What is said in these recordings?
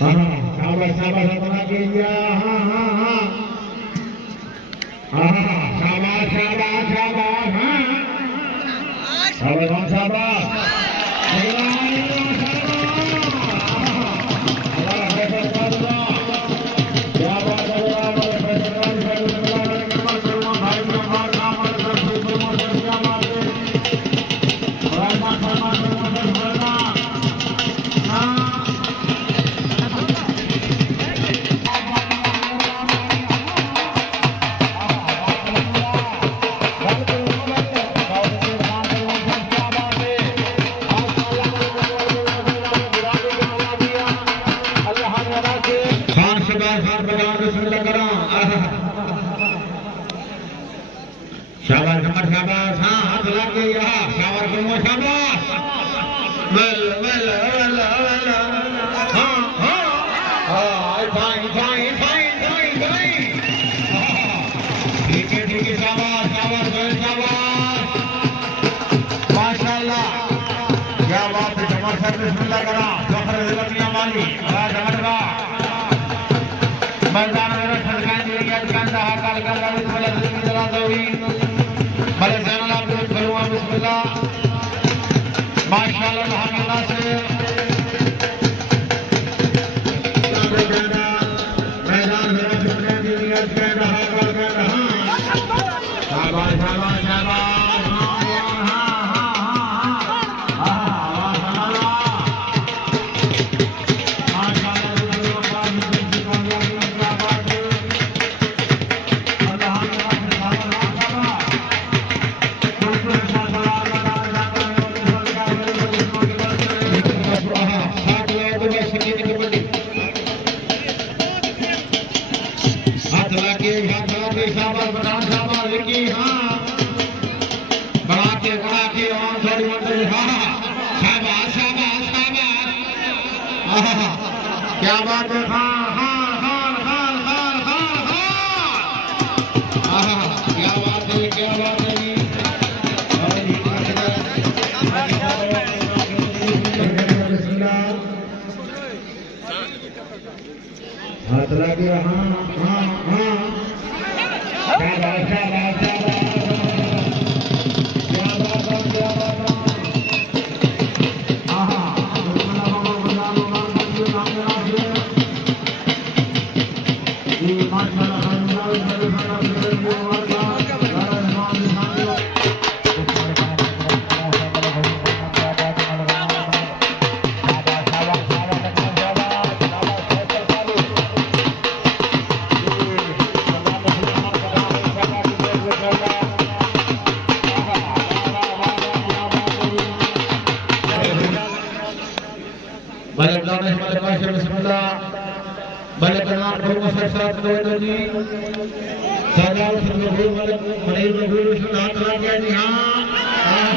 हाँ शाबाश शाबाश बना के दिया हाँ हाँ हाँ हाँ शाबाश शाबाश शाबाश हाँ शाबाश शाबाश शाबाश नंबर शाबाश हाँ हाथ लग गया शाबाश करूंगा शाबाश वेल वेल वेल वेल हाँ हाँ fine fine fine fine fine ठीक है शाबाश शाबाश वेल शाबाश माशाल्लाह क्या बात है जमर सर बिस्मिल्लाह करा फखर जिलतिया वाली जमरवा मैदान में सरकार दी गई कंधा हाकल कर रही वाला जिंदगी जरा दौड़ी भले जानला बिस्मिल्लाह बिस्मिल्लाह माशाल्लाह अल्हम्दुलिल्लाह से मैदान में सरकार दी गई कंधा हाकल कर रहा शाबाश शाबाश शाबाश क्या बात है हाँ हाँ हाँ हाँ हाँ हाँ हाँ क्या बात है हाथ लगे हाँ हाँ हाँ शाबाश शाबाश भले प्रणाम करूंगा साथ नरेंद्र जी सजाओ सब लोग मरीज लोग हाथ लग गया जी हाँ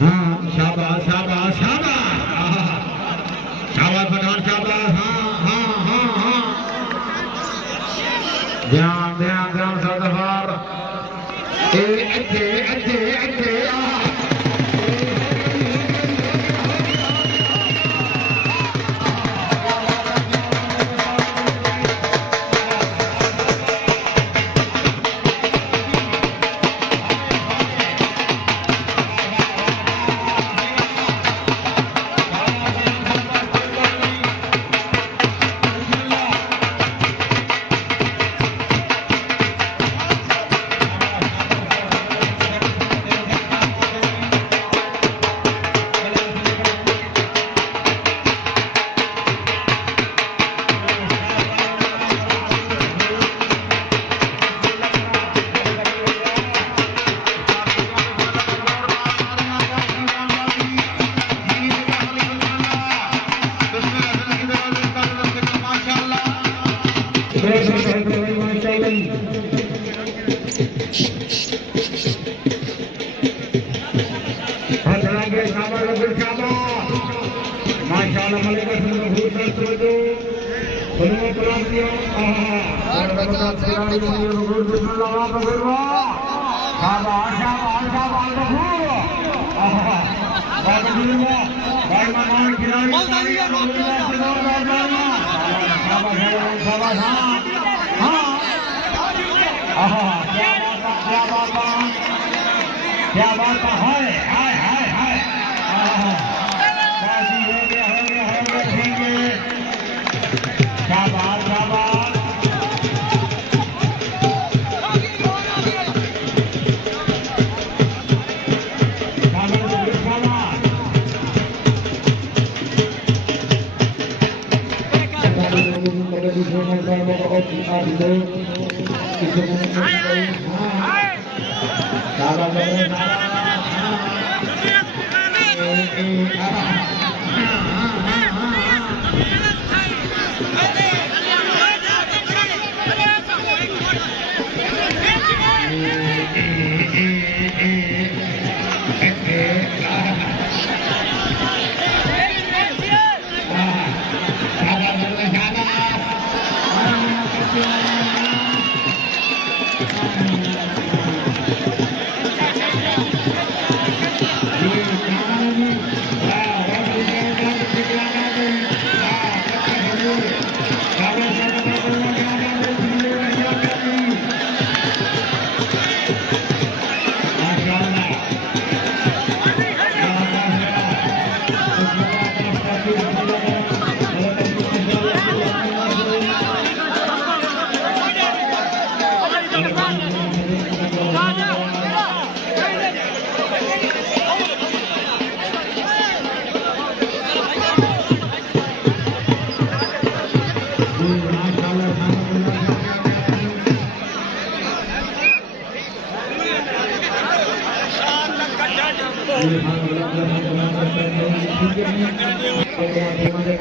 हाँ शाबाश शाबाश शाबाश शाबाश पठान शाबाश हाँ हाँ हाँ हाँ ध्यान ध्यान सदफार क्या बात है हाय हाय हाय हो गया ठीक है क्या बात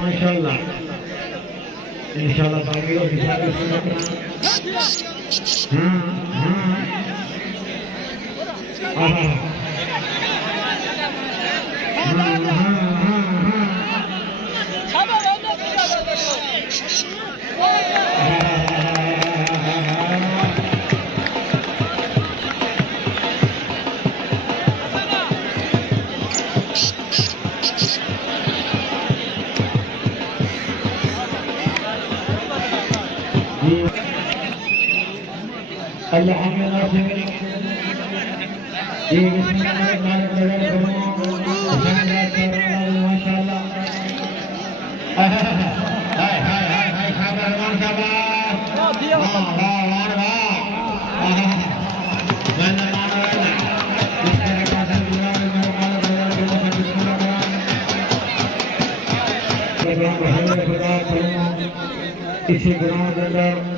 माशाल्लाह इंशाल्लाह बाकियों की इसी गुनाह के अंदर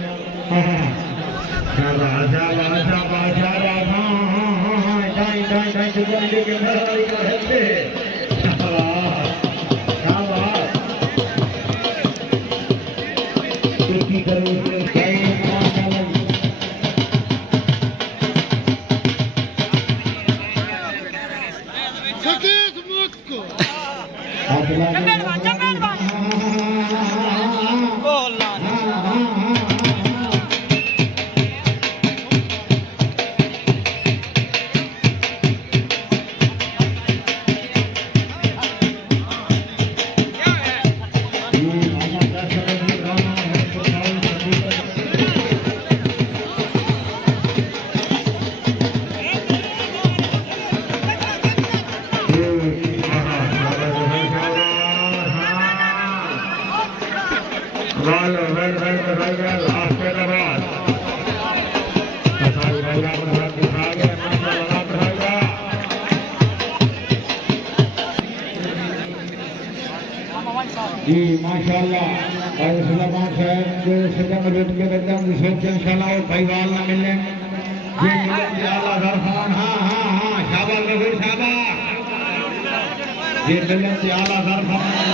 जी माशाल्लाह और सुलेमान साहब जो सदम रेट के एकदम सोच इंशाल्लाह भाईवाल ना मिलने जी आला दरफान हाँ शाबाश रफी शाबाश ये मिलन से आला दरफान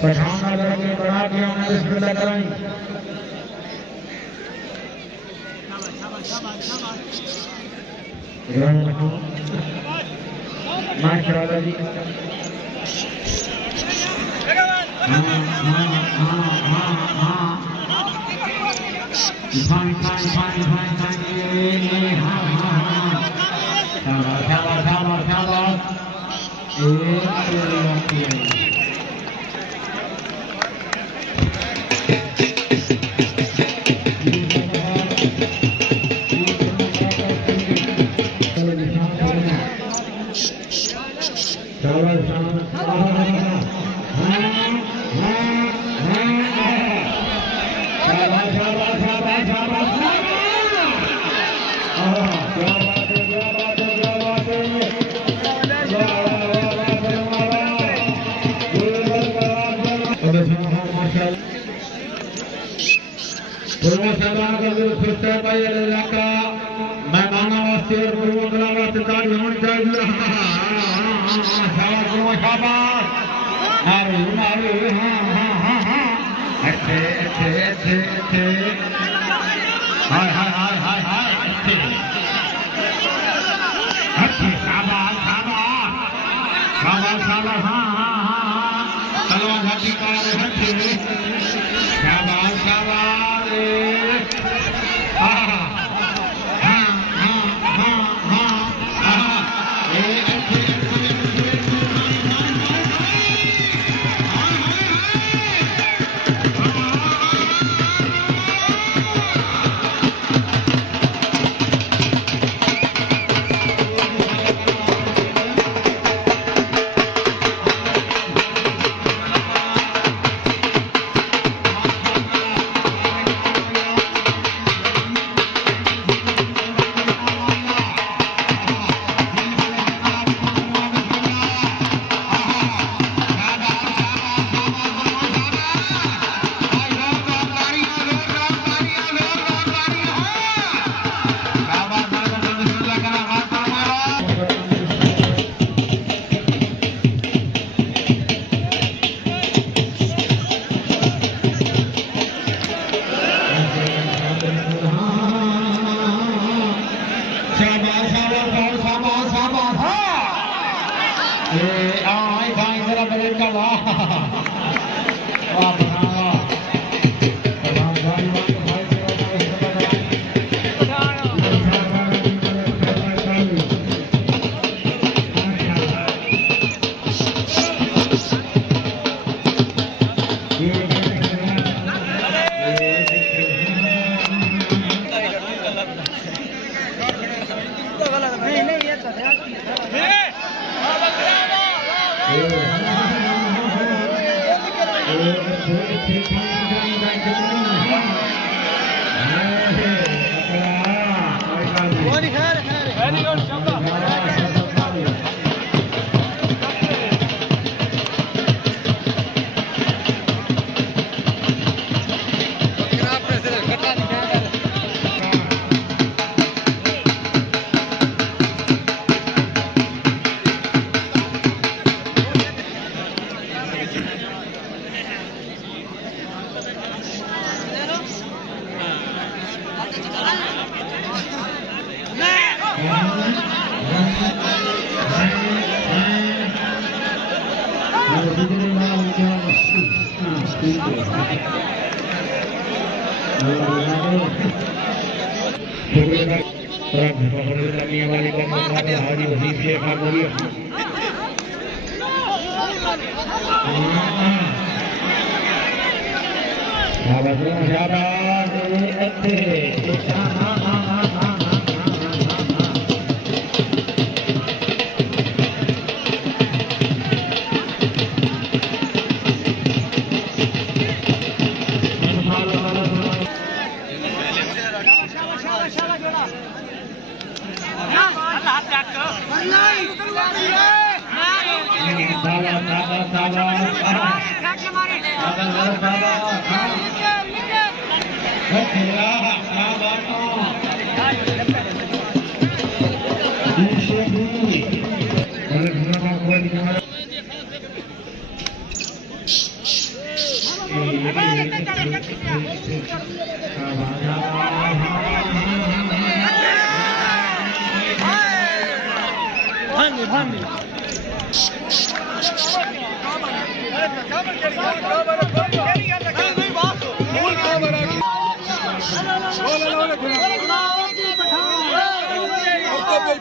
पठाना लगे बढ़ा के हमने बिस्मिल्लाह कराई माशाअल्लाह जी मेहमाना वास्ते और गुरुओं वास्ते ताड़ी होनी चाहिए अच्छे अच्छे अच्छे अच्छे हाय हाय हाय हाय हाय अच्छे अच्छे शाबाश शाबाश शाबाश शाबाश हाँ चलो घाटी का अच्छे शाबाश शाबाश नहीं वाले हाजी वजीर शेख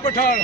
पठान